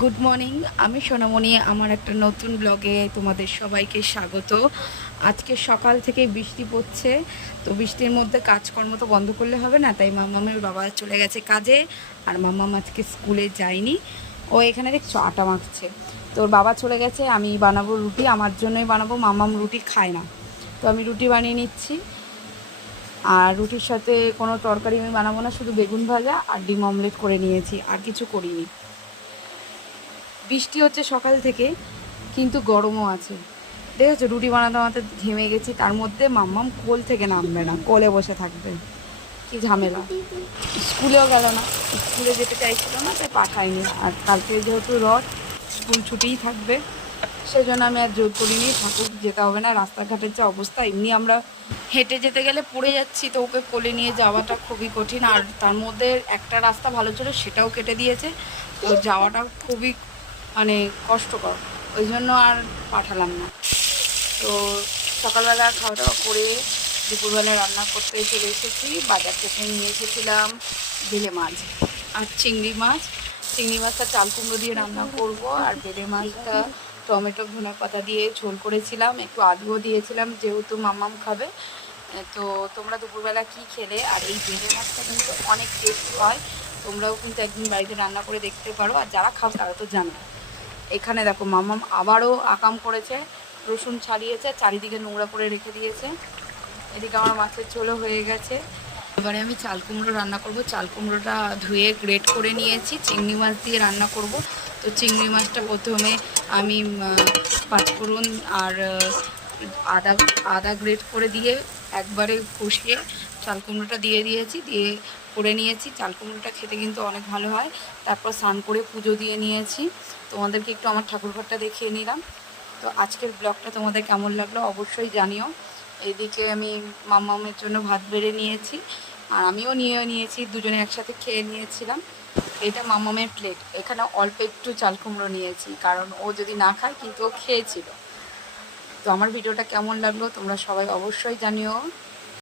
Good morning. আমি সোনামণি। আমার একটা নতুন ব্লগে তোমাদের সবাইকে স্বাগত। আজকে সকাল থেকে বৃষ্টি পড়ছে, তো বৃষ্টির মধ্যে কাজকর্ম তো বন্ধ করলে হবে না, তাই মাম্মামের বাবা চলে গেছে কাজে। আর মাম্মাম আজকে স্কুলে যায়নি, ও এখানে দেখছো আটা মাখছে। তোর বাবা চলে গেছে, আমি বানাবো রুটি, আমার জন্যই বানাবো, মাম্মাম রুটি খায় না, তো আমি রুটি বানিয়ে নিচ্ছি। আর রুটির সাথে কোনো তরকারি আমি বানাবো না, শুধু বেগুন ভাজা আর ডিম অমলেট করে নিয়েছি, আর কিছু করিনি। বৃষ্টি হচ্ছে সকাল থেকে, কিন্তু গরমও আছে। দেখেছো রুটি বানাতে বানাতে ঘেমে গেছি, তার মধ্যে মাম্মাম কোল থেকে নামবে না, কোলে বসে থাকবে। কি ঝামেলা! স্কুলেও গেল না, স্কুলে যেতে চাইছিল না, তাই পাঠায়নি। আর কালকে যেহেতু রথ, স্কুল ছুটিই থাকবে, সেজন্য আমি আর জোর করিনি, ঠাকুর যেতে হবে না। রাস্তাঘাটের যে অবস্থা, এমনি আমরা হেঁটে যেতে গেলে পড়ে যাচ্ছি, তো ওকে কোলে নিয়ে যাওয়াটা খুবই কঠিন। আর তার মধ্যে একটা রাস্তা ভালো ছিল, সেটাও কেটে দিয়েছে, তো যাওয়াটা খুবই মানে কষ্টকর। ওই জন্য আর পাঠালাম না। তো সকালবেলা খাওয়া দাওয়া করে দুপুরবেলা রান্না করতে চলে এসেছি। বাজার থেকে নিয়ে এসেছিলাম বেলে মাছ আর চিংড়ি মাছ। চিংড়ি মাছটা চাল কুমড়ো দিয়ে রান্না করব, আর বেলে মাছটা টমেটো ধনে পাতা দিয়ে ঝোল করেছিলাম, একটু আলুও দিয়েছিলাম যেহেতু মাম্মাম খাবে। তো তোমরা দুপুরবেলা কি খেলে? আর এই বেলে মাছটা কিন্তু অনেক টেস্টি হয়, তোমরাও কিন্তু একদিন বাড়িতে রান্না করে দেখতে পারো, আর যারা খাও তারা তো জানো। এখানে দেখো মাম্মাম আবারও আকাম করেছে, রসুন ছাড়িয়েছে, চারিদিকে নোংরা করে রেখে দিয়েছে। এদিকে আমার মাছের ঝোলও হয়ে গেছে। এবারে আমি চাল কুমড়ো রান্না করব। চাল কুমড়োটা ধুয়ে গ্রেট করে নিয়েছি, চিংড়ি মাছ দিয়ে রান্না করব। তো চিংড়ি মাছটা প্রথমে আমি পাঁচফোড়ন আর আদা আদা গ্রেট করে দিয়ে একবারে কষিয়ে চাল কুমড়োটা দিয়ে দিয়েছি, দিয়ে করে নিয়েছি। চাল কুমড়োটা খেতে কিন্তু অনেক ভালো হয়। তারপর স্নান করে পুজো দিয়ে নিয়েছি, তোমাদেরকে একটু আমার ঠাকুরঘরটা দেখিয়ে নিলাম। তো আজকের ব্লগটা তোমাদের কেমন লাগলো অবশ্যই জানিও। এইদিকে আমি মাম্মামের জন্য ভাত বেড়ে নিয়েছি, আর আমিও নিয়ে নিয়েছি, দুজনে একসাথে খেয়ে নিয়েছিলাম। এটা মাম্মামের প্লেট, এখানে অল্প একটু চাল কুমড়ো নিয়েছি, কারণ ও যদি না খায়, কিন্তু ও খেয়েছিল। তো আমার ভিডিওটা কেমন লাগলো তোমরা সবাই অবশ্যই জানিও।